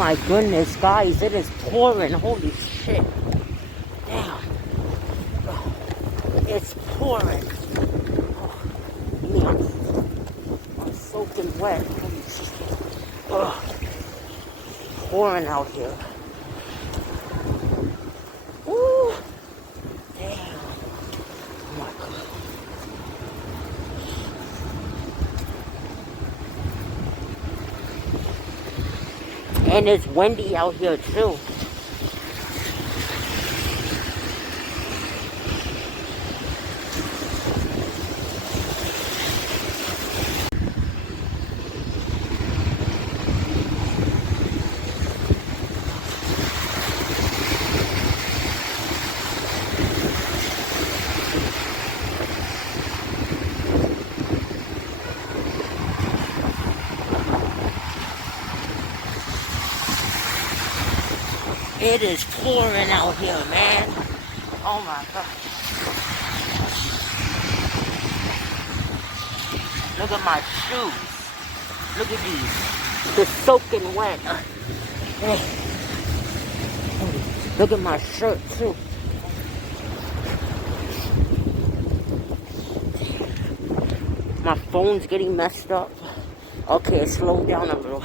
my goodness, guys, it is pouring. Holy shit. Damn. It's pouring. I'm soaking wet. Holy shit. Pouring out here. Woo. Damn. Oh my God. And it's windy out here too. It is pouring out here, man. Oh my God. Look at my shoes. Look at these. They're soaking wet. Look at my shirt too. My phone's getting messed up. Okay, slow down a little.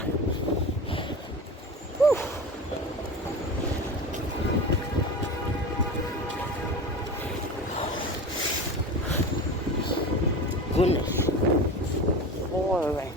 Whew. Goodness. Pouring.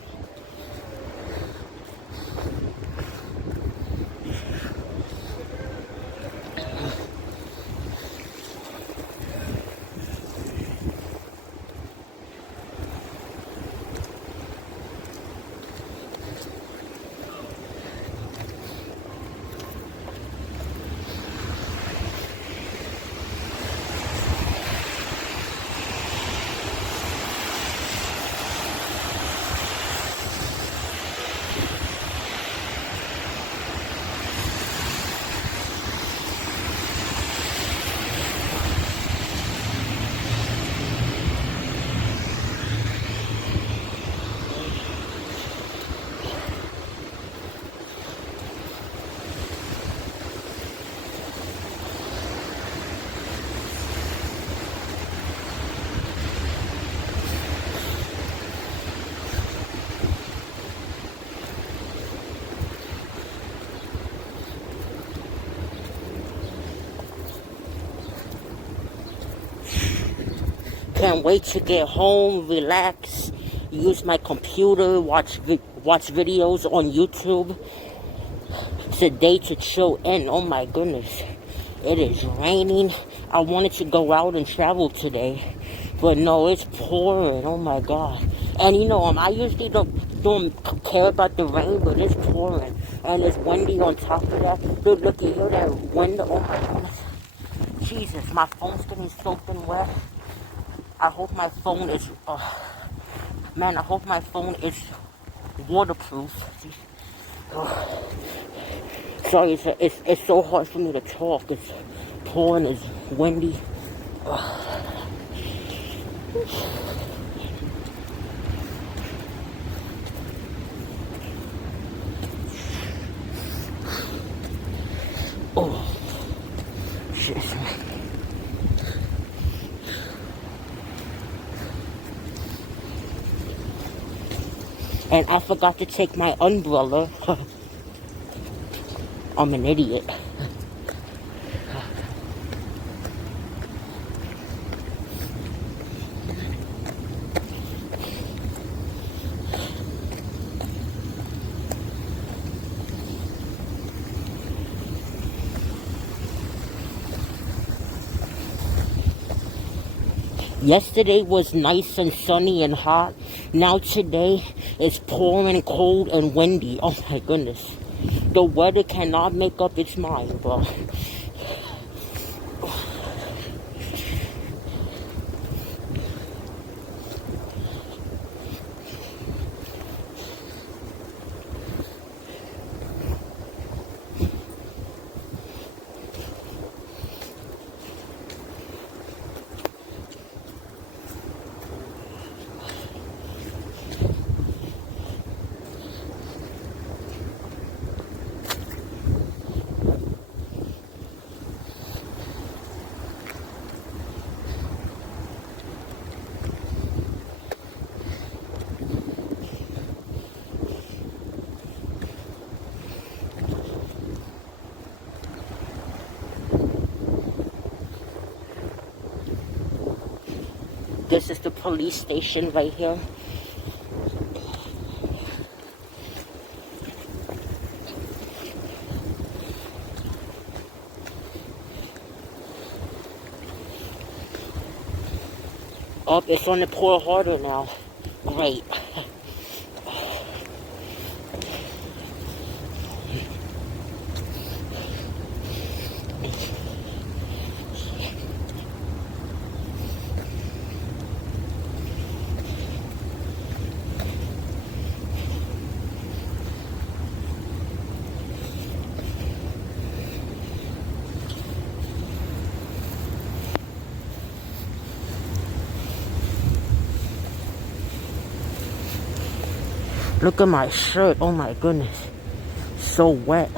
Can't wait to get home, relax, use my computer, watch videos on YouTube. It's a day to chill in. Oh my goodness. It is raining. I wanted to go out and travel today, but no, it's pouring. Oh my God. And you know, I usually don't care about the rain, but it's pouring. And it's windy on top of that. Dude, look, you hear that wind? Oh my goodness. Jesus, my phone's getting soaking wet. I hope my phone is, man, I hope my phone is waterproof. Sorry, it's so hard for me to talk. It's pouring, it's windy. Oh, shit. And I forgot to take my umbrella. I'm an idiot. Yesterday was nice and sunny and hot. Now today it's pouring cold and windy. Oh my goodness. The weather cannot make up its mind, bro. This is the police station right here. Oh, it's on the pour harder now. Great. Look at my shirt. Oh my goodness. So wet.